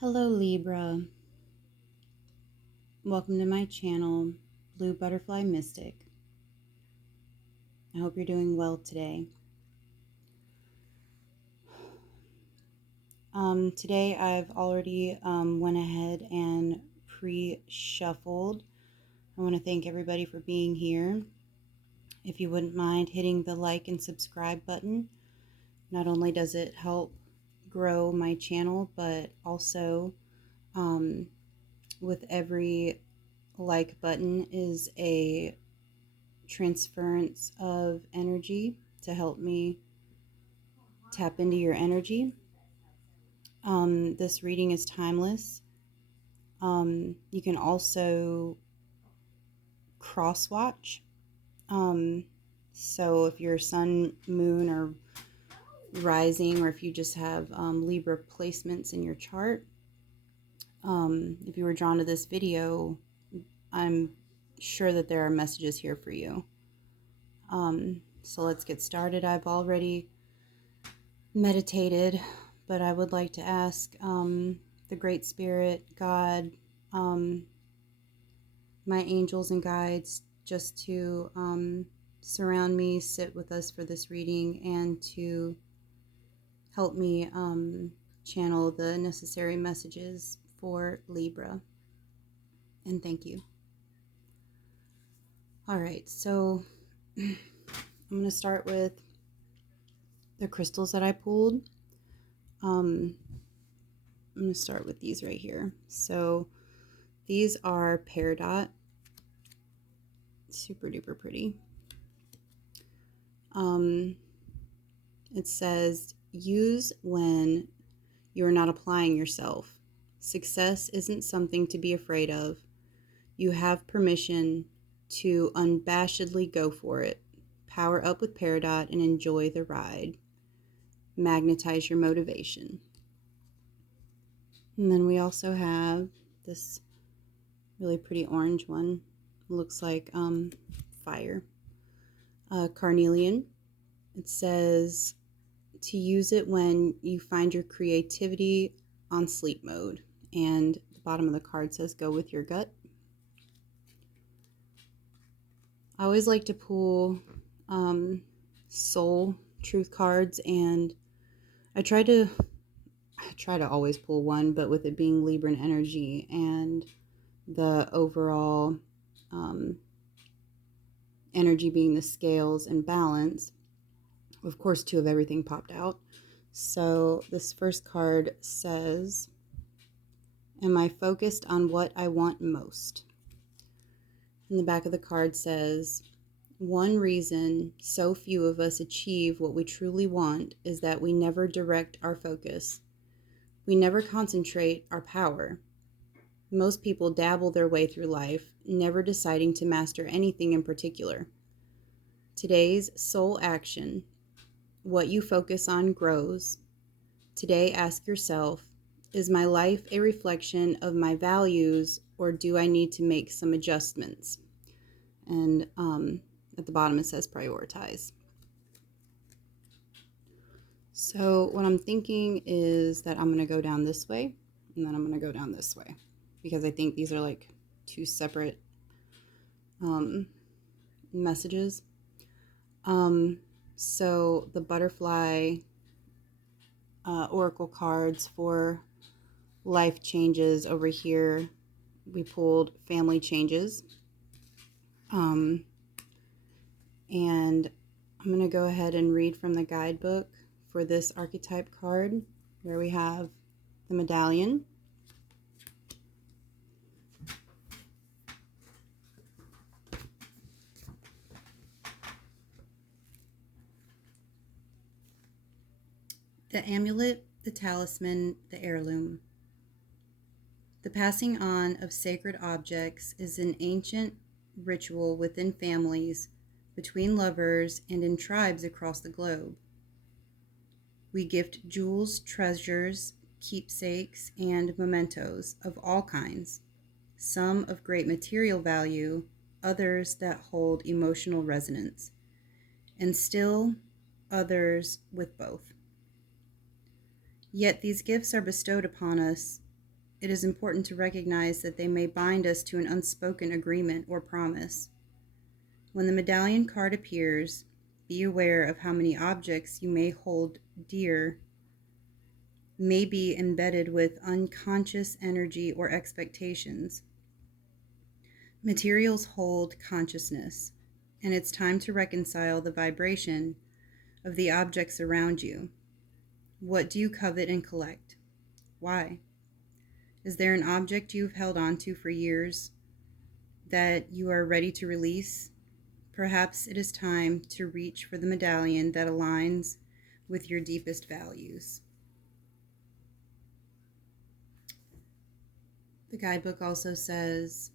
Hello Libra, welcome to my channel, Blue Butterfly Mystic. I hope you're doing well today. Today I've already went ahead and pre-shuffled. I want to thank everybody for being here. If you wouldn't mind hitting the like and subscribe button, not only does it help grow my channel, but also with every like button is a transference of energy to help me tap into your energy. This reading is timeless. You can also cross watch. So if you're sun, moon, or rising, or if you just have Libra placements in your chart, if you were drawn to this video, I'm sure that there are messages here for you. So let's get started. I've already meditated, but I would like to ask the Great Spirit, God, my angels and guides, just to surround me, sit with us for this reading, and to help me channel the necessary messages for Libra. And thank you. All right, so I'm going to start with the crystals that I pulled. I'm going to start with these right here. So these are peridot. Super duper pretty. It says, use when you're not applying yourself. Success isn't something to be afraid of. You have permission to unabashedly go for it. Power up with peridot and enjoy the ride. Magnetize your motivation. And then we also have this really pretty orange one. It looks like fire. Carnelian. It says to use it when you find your creativity on sleep mode. And the bottom of the card says go with your gut. I always like to pull soul truth cards, and I try to always pull one, but with it being Libran energy and the overall energy being the scales and balance, of course, two of everything popped out. So this first card says, am I focused on what I want most? And the back of the card says, one reason so few of us achieve what we truly want is that we never direct our focus. We never concentrate our power. Most people dabble their way through life, never deciding to master anything in particular. Today's soul action. What you focus on grows. Today, ask yourself, is my life a reflection of my values, or do I need to make some adjustments? And at the bottom it says prioritize. So what I'm thinking is that I'm going to go down this way, and then I'm going to go down this way, because I think these are like two separate messages. So the butterfly oracle cards for life changes over here, we pulled family changes. And I'm going to go ahead and read from the guidebook for this archetype card, where we have the medallion, the amulet, the talisman, the heirloom. The passing on of sacred objects is an ancient ritual within families, between lovers, and in tribes across the globe. We gift jewels, treasures, keepsakes, and mementos of all kinds, some of great material value, others that hold emotional resonance, and still others with both. Yet these gifts are bestowed upon us it is important to recognize that they may bind us to an unspoken agreement or promise. When the medallion card appears, be aware of how many objects you may hold dear may be embedded with unconscious energy or expectations. Materials hold consciousness, and it's time to reconcile the vibration of the objects around you. What do you covet and collect? Why? Is there an object you've held onto for years that you are ready to release? Perhaps it is time to reach for the medallion that aligns with your deepest values. The guidebook also says,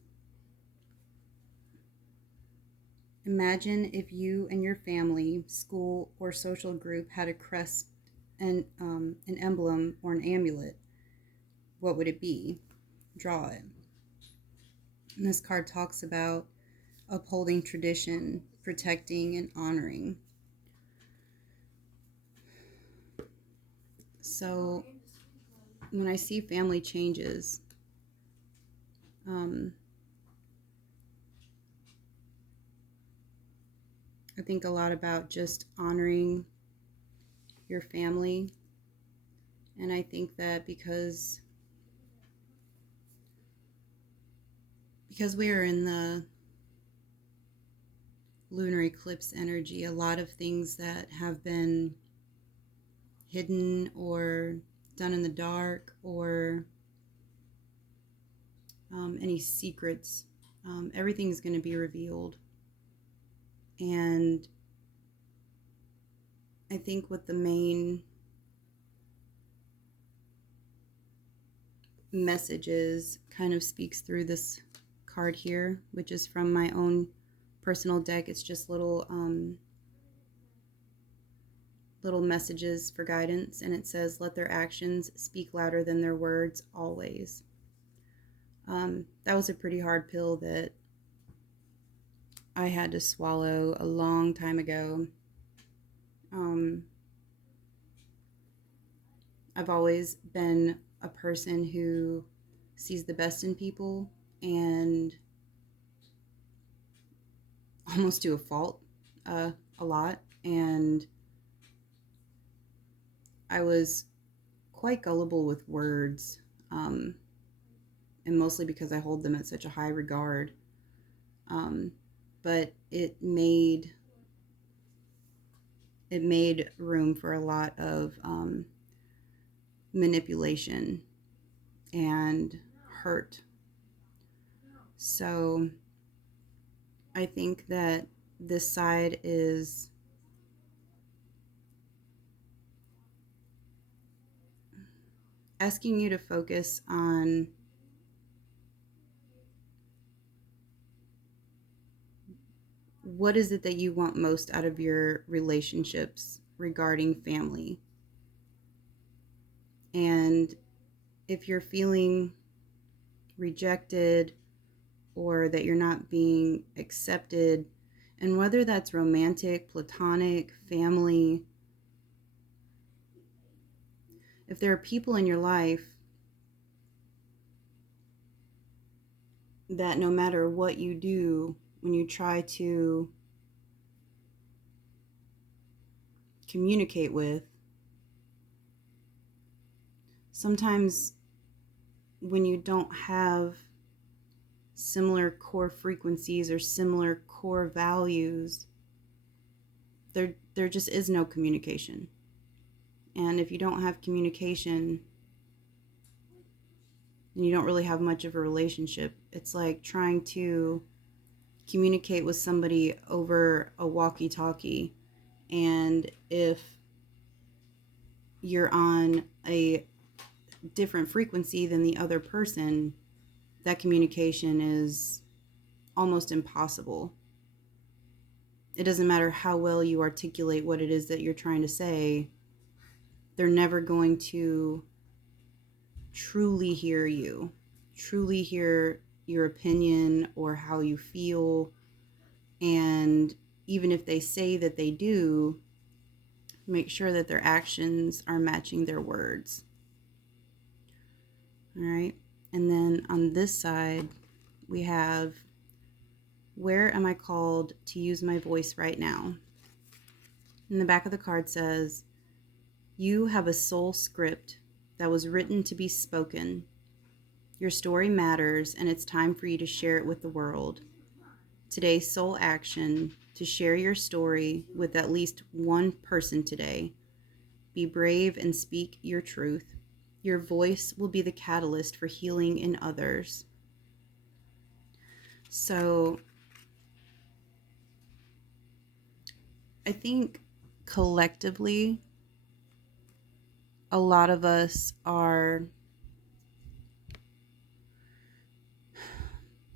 imagine if you and your family, school, or social group had a crest, and an emblem, or an amulet. What would it be? Draw it. And this card talks about upholding tradition, protecting, and honoring. So when I see family changes, I think a lot about just honoring your family. And I think that because we are in the lunar eclipse energy, a lot of things that have been hidden or done in the dark, or any secrets, everything's going to be revealed. And I think what the main message is kind of speaks through this card here, which is from my own personal deck. It's just little messages for guidance, and it says, let their actions speak louder than their words always. That was a pretty hard pill that I had to swallow a long time ago. I've always been a person who sees the best in people, and almost to a fault, a lot. And I was quite gullible with words, and mostly because I hold them at such a high regard. But it made room for a lot of manipulation and hurt. So I think that this side is asking you to focus on what is it that you want most out of your relationships regarding family. And if you're feeling rejected or that you're not being accepted, and whether that's romantic, platonic, family, if there are people in your life that no matter what you do, when you try to communicate with, sometimes when you don't have similar core frequencies or similar core values, there just is no communication. And if you don't have communication, then you don't really have much of a relationship. It's like trying to communicate with somebody over a walkie-talkie, and if you're on a different frequency than the other person, that communication is almost impossible. It doesn't matter how well you articulate what it is that you're trying to say, they're never going to truly hear you, truly hear your opinion or how you feel. And even if they say that they do, make sure that their actions are matching their words. All right. And then on this side, we have, where am I called to use my voice right now? And the back of the card says, you have a soul script that was written to be spoken. Your story matters, and it's time for you to share it with the world. Today's soul action, to share your story with at least one person today. Be brave and speak your truth. Your voice will be the catalyst for healing in others. So I think collectively, a lot of us are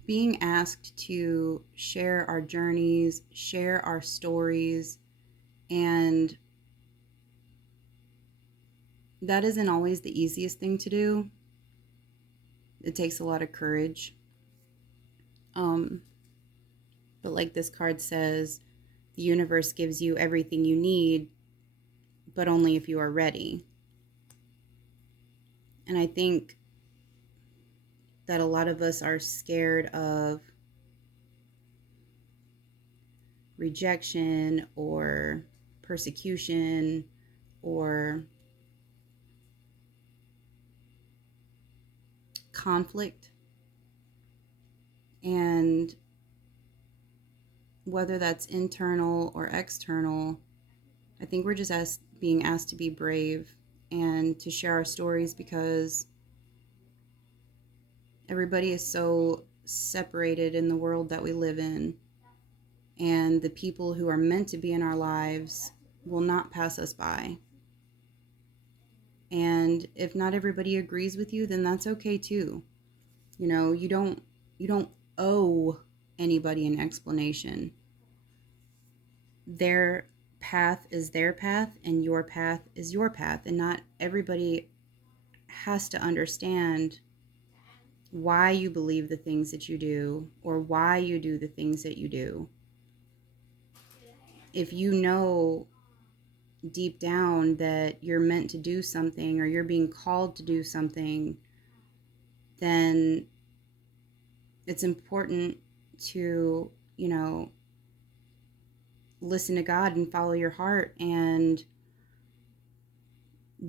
being asked to share our journeys, share our stories, and that isn't always the easiest thing to do. It takes a lot of courage. But like this card says, the universe gives you everything you need, but only if you are ready. And I think that a lot of us are scared of rejection or persecution or conflict. And whether that's internal or external, I think we're just being asked to be brave and to share our stories, because everybody is so separated in the world that we live in. And the people who are meant to be in our lives will not pass us by. And if not everybody agrees with you, then that's okay too. You know, you don't owe anybody an explanation. Their path is their path, and your path is your path, and not everybody has to understand why you believe the things that you do or why you do the things that you do. If you know deep down that you're meant to do something or you're being called to do something, then it's important to, listen to God and follow your heart and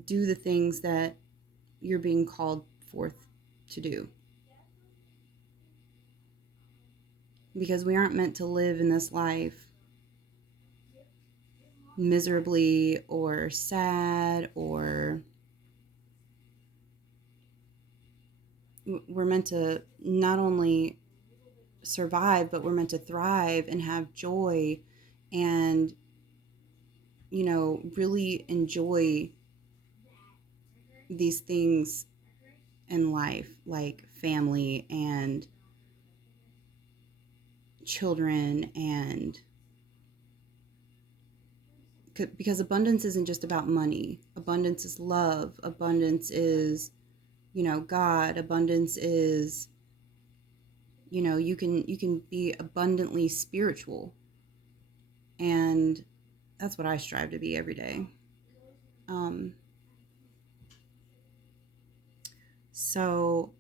do the things that you're being called forth to do. Because we aren't meant to live in this life miserably or sad, or we're meant to not only survive, but we're meant to thrive and have joy and, really enjoy these things in life, like family and children, and because abundance isn't just about money. Abundance is love. Abundance is, God. Abundance is, you can be abundantly spiritual, and that's what I strive to be every day. So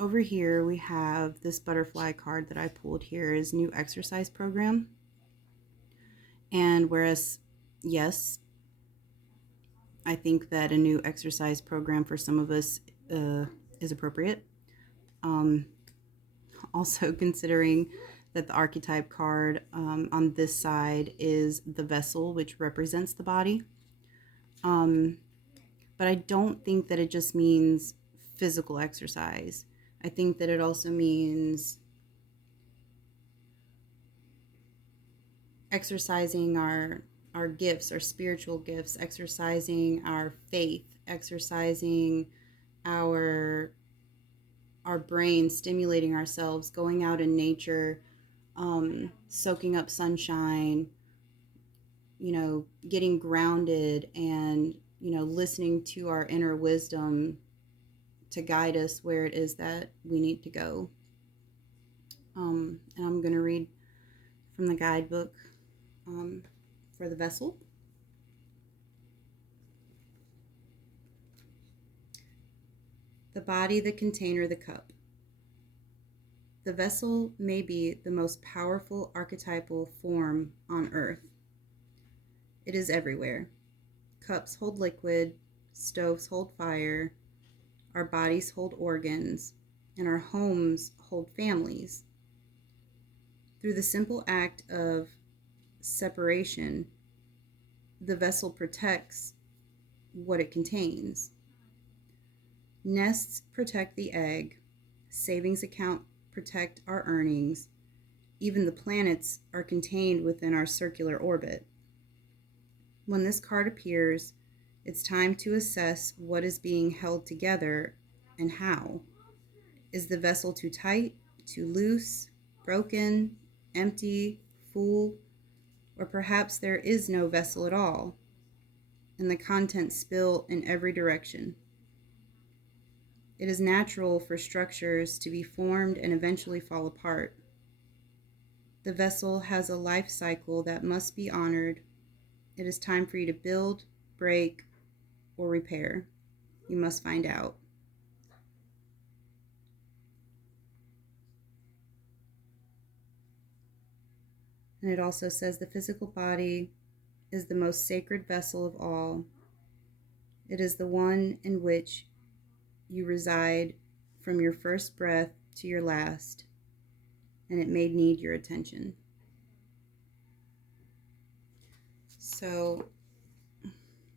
over here we have this butterfly card that I pulled here is new exercise program. And whereas, yes, I think that a new exercise program for some of us is appropriate. Also considering that the archetype card on this side is the vessel, which represents the body. But I don't think that it just means physical exercise. I think that it also means exercising our gifts, our spiritual gifts, exercising our faith, exercising our brain, stimulating ourselves, going out in nature, soaking up sunshine, getting grounded, and, listening to our inner wisdom to guide us where it is that we need to go. And I'm going to read from the guidebook for the vessel. The body, the container, the cup. The vessel may be the most powerful archetypal form on earth. It is everywhere. Cups hold liquid, stoves hold fire, our bodies hold organs, and our homes hold families. Through the simple act of separation, the vessel protects what it contains. Nests protect the egg, savings account protect our earnings, even the planets are contained within our circular orbit. When this card appears, it's time to assess what is being held together and how. Is the vessel too tight, too loose, broken, empty, full, or perhaps there is no vessel at all, and the contents spill in every direction? It is natural for structures to be formed and eventually fall apart. The vessel has a life cycle that must be honored. It is time for you to build, break, or repair. You must find out. And it also says the physical body is the most sacred vessel of all. It is the one in which you reside from your first breath to your last, and it may need your attention. So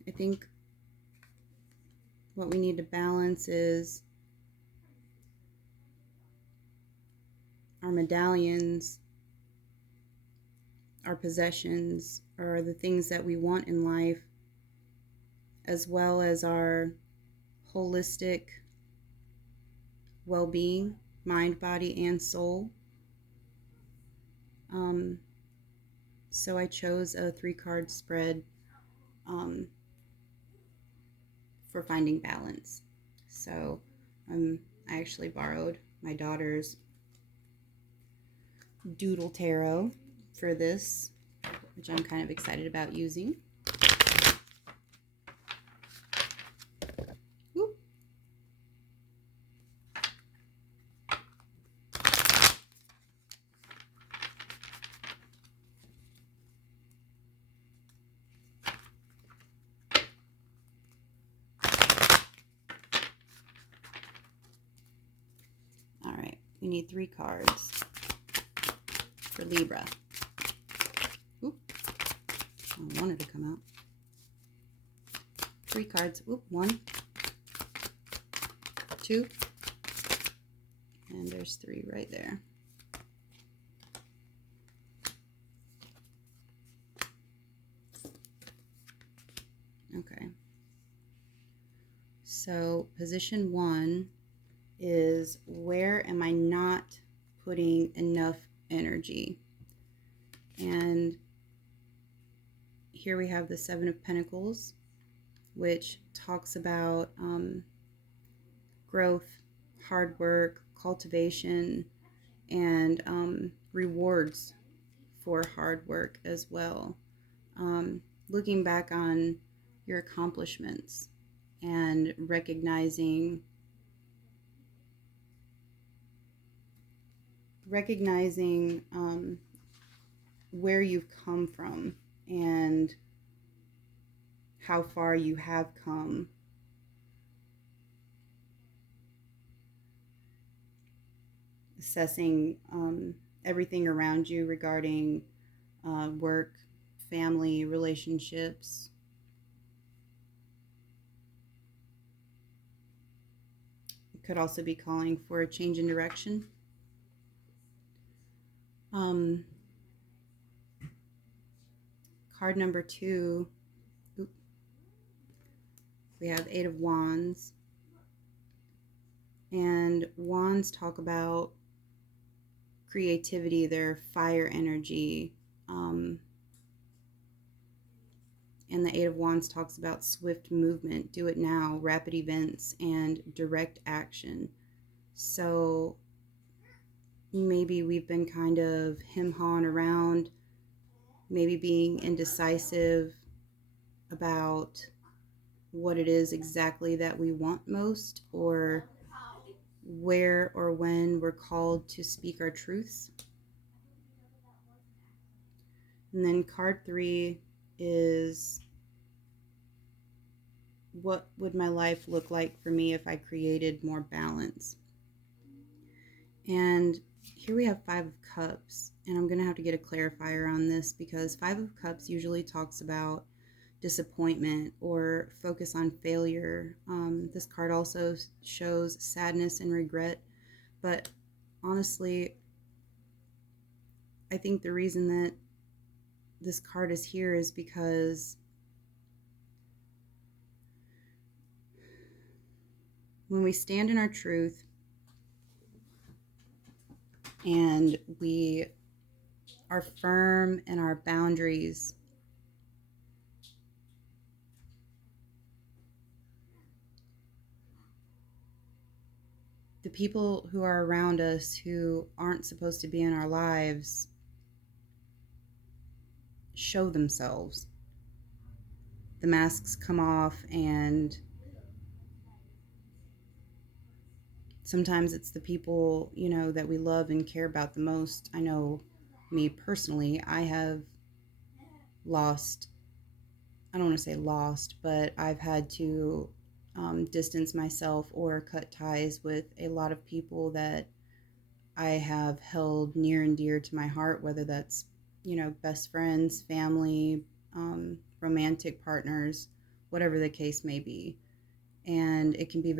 I think what we need to balance is our medallions, our possessions, or the things that we want in life, as well as our holistic well-being, mind, body, and soul. So I chose a 3-card spread for finding balance. So I actually borrowed my daughter's Doodle Tarot for this, which I'm kind of excited about using. Whoop. All right, we need 3 cards for Libra. Oop. I wanted to come out. 3 cards. Oop, 1, 2, and there's 3 right there. Okay. So position 1 is, where am I not putting enough energy? And here we have the 7 of Pentacles, which talks about growth, hard work, cultivation, and rewards for hard work as well. Looking back on your accomplishments and recognizing where you've come from and how far you have come. Assessing everything around you regarding work, family, relationships. It could also be calling for a change in direction. Card number 2, we have 8 of Wands. And Wands talk about creativity, their fire energy. And the 8 of Wands talks about swift movement, do it now, rapid events, and direct action. So maybe we've been kind of hem-hawing around, maybe being indecisive about what it is exactly that we want most, or where or when we're called to speak our truths. And then card 3 is, what would my life look like for me if I created more balance? And here we have 5 of Cups, and I'm going to have to get a clarifier on this because 5 of Cups usually talks about disappointment or focus on failure. This card also shows sadness and regret, but honestly, I think the reason that this card is here is because when we stand in our truth and we are firm in our boundaries, the people who are around us who aren't supposed to be in our lives show themselves. The masks come off, and sometimes it's the people, that we love and care about the most. I know me personally, I have lost, I don't want to say lost, but I've had to distance myself or cut ties with a lot of people that I have held near and dear to my heart, whether that's, best friends, family, romantic partners, whatever the case may be. And it can be